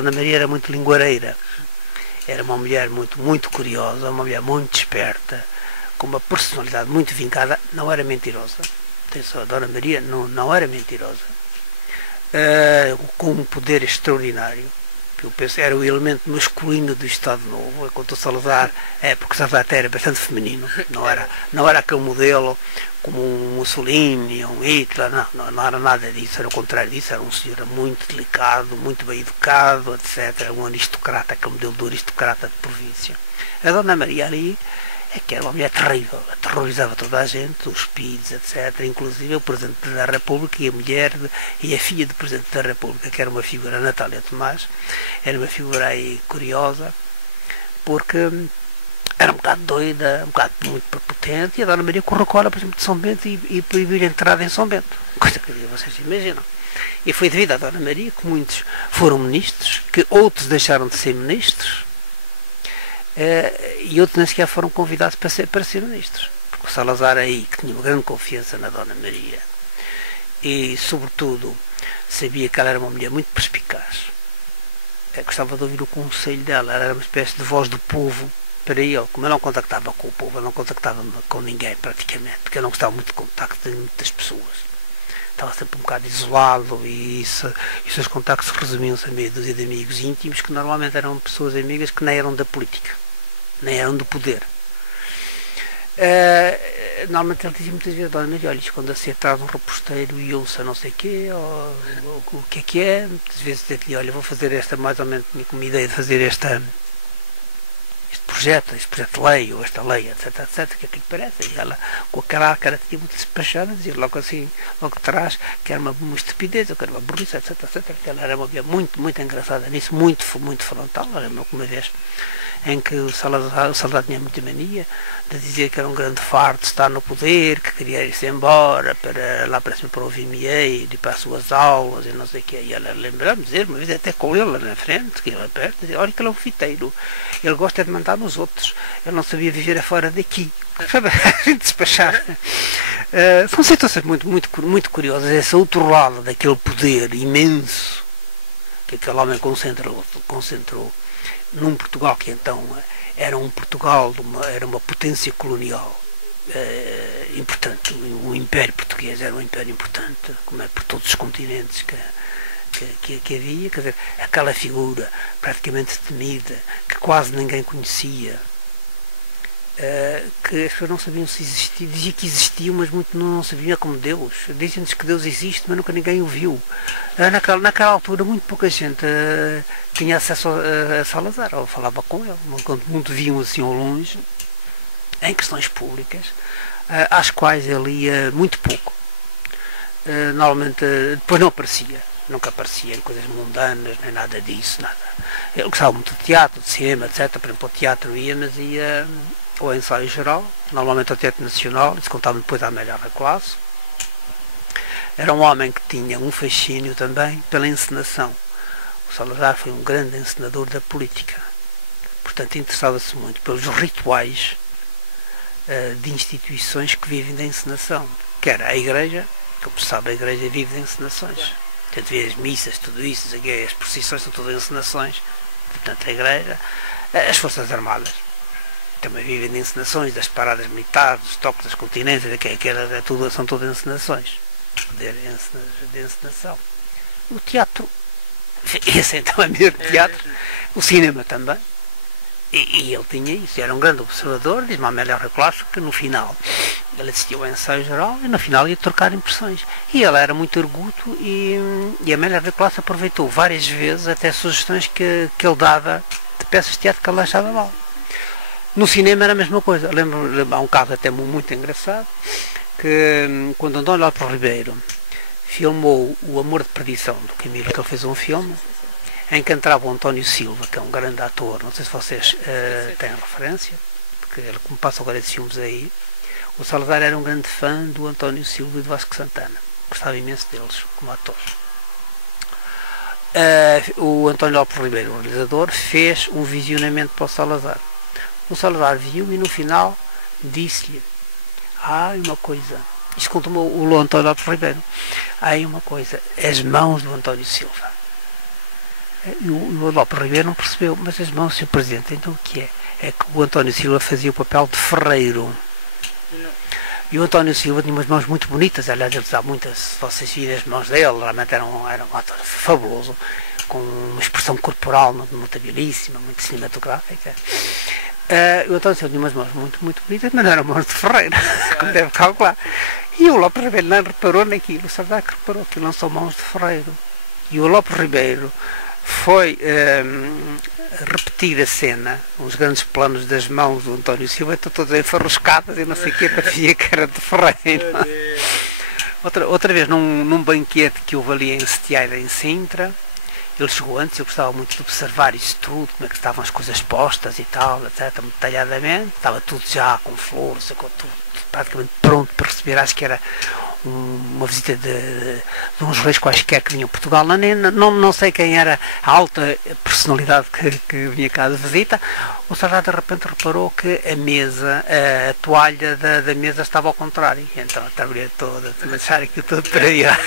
Dona Maria era muito linguareira. Era uma mulher muito curiosa, uma mulher muito esperta, com uma personalidade muito vincada. Não era mentirosa. Atenção, a Dona Maria não era mentirosa. Com um poder extraordinário. Eu penso era o elemento masculino do Estado Novo, enquanto o Salazar, porque o Salazar até era bastante feminino, não era aquele modelo como um Mussolini, um Hitler, não era nada disso, era o contrário disso, era um senhor muito delicado, muito bem educado, etc., um aristocrata, aquele modelo do aristocrata de província. A Dona Maria ali é que era uma mulher terrível, aterrorizava toda a gente, os PIDs, etc., inclusive o Presidente da República e a mulher e a filha do Presidente da República, que era uma figura, Natália Tomás, era uma figura aí curiosa, porque era um bocado doida, um bocado muito prepotente, e a Dona Maria correu-cola, por exemplo, de São Bento e proibiu a entrada em São Bento, coisa que vocês imaginam. E foi devido à Dona Maria que muitos foram ministros, que outros deixaram de ser ministros, e outros nem sequer foram convidados para ser ministros, porque o Salazar aí, que tinha uma grande confiança na Dona Maria e sobretudo sabia que ela era uma mulher muito perspicaz, gostava de ouvir o conselho dela, ela era uma espécie de voz do povo para ele. Como eu não contactava com o povo, eu não contactava com ninguém praticamente, porque eu não gostava muito de contacto de muitas pessoas, estava sempre um bocado isolado, e os seus contactos resumiam-se a meia dúzia de amigos íntimos, que normalmente eram pessoas amigas que nem eram da política, nem eram do poder. Normalmente ele dizia muitas vezes: Dona Maria, olha, quando acertar um reposteiro e ouça não sei o quê, ou o que é, muitas vezes dizia: olha, vou fazer esta, mais ou menos, tinha como ideia de fazer este projeto de lei, ou esta lei, etc, etc, que é que lhe parece? E ela, com aquela cara, tinha muito despachada, dizia logo assim, logo atrás, que era uma estupidez, ou que era uma burrice, etc, etc, que ela era uma mulher muito engraçada nisso, muito frontal. Eu lembro uma vez em que o Salazar tinha muita mania de dizer que era um grande fardo de estar no poder, que queria ir-se embora lá para o Vimier, ir para as suas aulas e não sei o que. E ela lembrava-me de dizer, uma vez até com ele lá na frente, que ele perto, dizia: olha que ele é um fiteiro, ele gosta de mandar nos outros, ele não sabia viver fora daqui. A gente despachar. São situações muito curiosas, esse outro lado daquele poder imenso que aquele homem concentrou num Portugal que então era um Portugal, era uma potência colonial importante. O Império Português era um império importante, como é por todos os continentes que havia. Quer dizer, aquela figura praticamente temida, que quase ninguém conhecia, que as pessoas não sabiam se existia, dizia que existiam, mas muito não sabiam, como Deus. Dizem-nos que Deus existe, mas nunca ninguém o viu. Naquela altura muito pouca gente tinha acesso a Salazar, ou falava com ele, enquanto muito viam assim ao longe, em questões públicas, às quais ele ia muito pouco. Normalmente depois não aparecia, nunca aparecia em coisas mundanas, nem nada disso, nada. Ele gostava muito de teatro, de cinema, etc. Por exemplo, ao teatro ia, mas ia ao ensaio geral, normalmente ao Teatro Nacional, isso contava depois à melhor da classe. Era um homem que tinha um fascínio também pela encenação. O Salazar foi um grande encenador da política, portanto interessava-se muito pelos rituais de instituições que vivem da encenação, que era a Igreja. Como se sabe, a Igreja vive de encenações. Portanto, vê as missas, tudo isso, as procissões são todas encenações. Portanto, a Igreja, as Forças Armadas também vivem de encenações, das paradas militares, dos toques das continências, são todas encenações. Poder de encenação. O teatro, esse então é mesmo teatro, o cinema também. E ele tinha isso, era um grande observador. Diz-me a Amélia Clássico que no final ele assistia ao ensaio geral e no final ia trocar impressões. E ele era muito arguto, e a Amélia Clássico aproveitou várias vezes até sugestões que ele dava de peças de teatro que ele achava mal. No cinema era a mesma coisa. Lembro, há um caso até muito engraçado, que quando António Lopes Ribeiro filmou O Amor de Perdição do Camilo, que ele fez um filme em que entrava o António Silva, que é um grande ator, não sei se vocês têm referência, porque ele, como passa agora esses filmes aí, o Salazar era um grande fã do António Silva e do Vasco Santana, gostava imenso deles como atores. O António Lopes Ribeiro, o realizador, fez um visionamento para o Salazar. O Salazar viu e no final disse-lhe: uma coisa, isto contou-me o António Lopes Ribeiro, uma coisa, as mãos do António Silva. E o Lopes Ribeiro não percebeu, mas as mãos, Sr. Presidente, então o que é? É que o António Silva fazia o papel de ferreiro. E o António Silva tinha umas mãos muito bonitas, aliás, ele usava muitas, se vocês virem as mãos dele, realmente era um ator fabuloso, com uma expressão corporal notabilíssima, muito cinematográfica. O António Silva tinha umas mãos muito bonitas, mas não eram mãos de ferreiro, como deve calcular. E o Lopes Ribeiro não reparou naquilo, o Salazar que reparou que não são mãos de ferreiro. E o Lopes Ribeiro foi repetir a cena, os grandes planos das mãos do António Silva, estão todas enfarruscadas e não sei o que, parecia que era de ferreiro. Outra vez, num banquete que houve ali em Setiaira, em Sintra, ele chegou antes, eu gostava muito de observar isso tudo, como é que estavam as coisas postas e tal, etc, muito detalhadamente, estava tudo já com flores, com tudo praticamente pronto para receber, acho que era uma visita de uns reis quaisquer que vinham a Portugal, não sei quem era a alta personalidade que vinha cá de visita. O Salazar de repente reparou que a mesa, a toalha da mesa estava ao contrário, então a tabuleira toda, a deixar aquilo tudo para ir a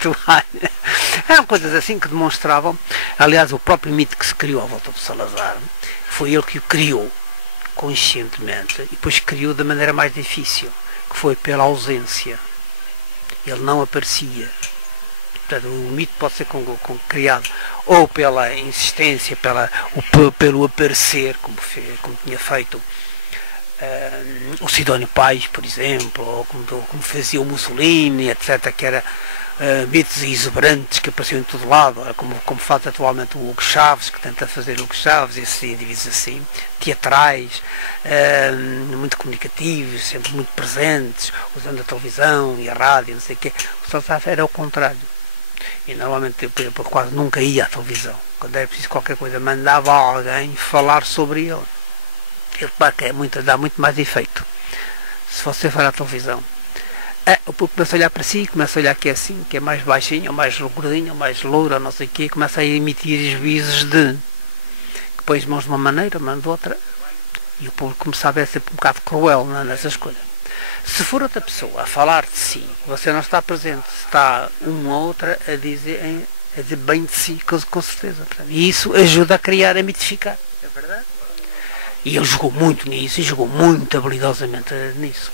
toalha. Eram coisas assim que demonstravam, aliás, o próprio mito que se criou à volta do Salazar, foi ele que o criou conscientemente e depois criou da maneira mais difícil, que foi pela ausência. Ele não aparecia. Portanto, o mito pode ser criado ou pela insistência, pelo aparecer, como tinha feito o Sidónio Pais, por exemplo, ou como fazia o Mussolini, etc., que era mitos exuberantes que apareciam em todo lado, como faz atualmente o Hugo Chaves, que tenta fazer o Hugo Chaves, esses indivíduos assim, teatrais, muito comunicativos, sempre muito presentes, usando a televisão e a rádio, não sei o quê. O Salazar era o contrário. E normalmente eu quase nunca ia à televisão. Quando era preciso qualquer coisa, mandava alguém falar sobre ele. Ele dá muito mais efeito se você for à televisão. O povo começa a olhar para si, começa a olhar que é assim, que é mais baixinho, ou mais gordinho, ou mais louro, ou não sei o quê, começa a emitir juízes que põe as mãos de uma maneira, mão de outra, e o público começava a ser um bocado cruel nessas coisas. Se for outra pessoa a falar de si, você não está presente, está uma ou outra a dizer bem de si, com certeza. E isso ajuda a criar, a mitificar. É verdade? E ele jogou muito nisso, e jogou muito habilidosamente nisso.